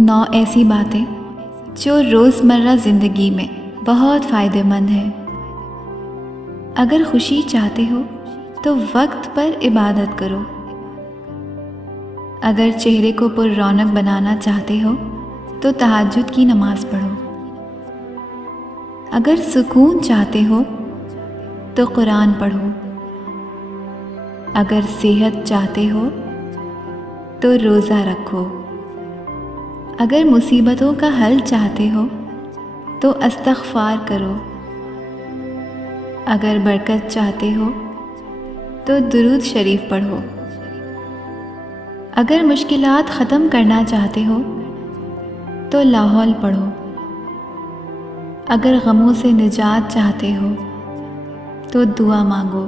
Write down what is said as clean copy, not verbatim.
9 ऐसी बातें जो रोज़मर्रा ज़िंदगी में बहुत फ़ायदेमंद हैं। अगर खुशी चाहते हो तो वक्त पर इबादत करो। अगर चेहरे को पुररौनक बनाना चाहते हो तो तहज्जुद की नमाज़ पढ़ो। अगर सुकून चाहते हो तो कुरान पढ़ो। अगर सेहत चाहते हो तो रोज़ा रखो। अगर मुसीबतों का हल चाहते हो तो इस्तग़फ़ार करो। अगर बरकत चाहते हो तो दुरूद शरीफ पढ़ो। अगर मुश्किलात ख़त्म करना चाहते हो तो लाहौल पढ़ो। अगर गमों से निजात चाहते हो तो दुआ मांगो।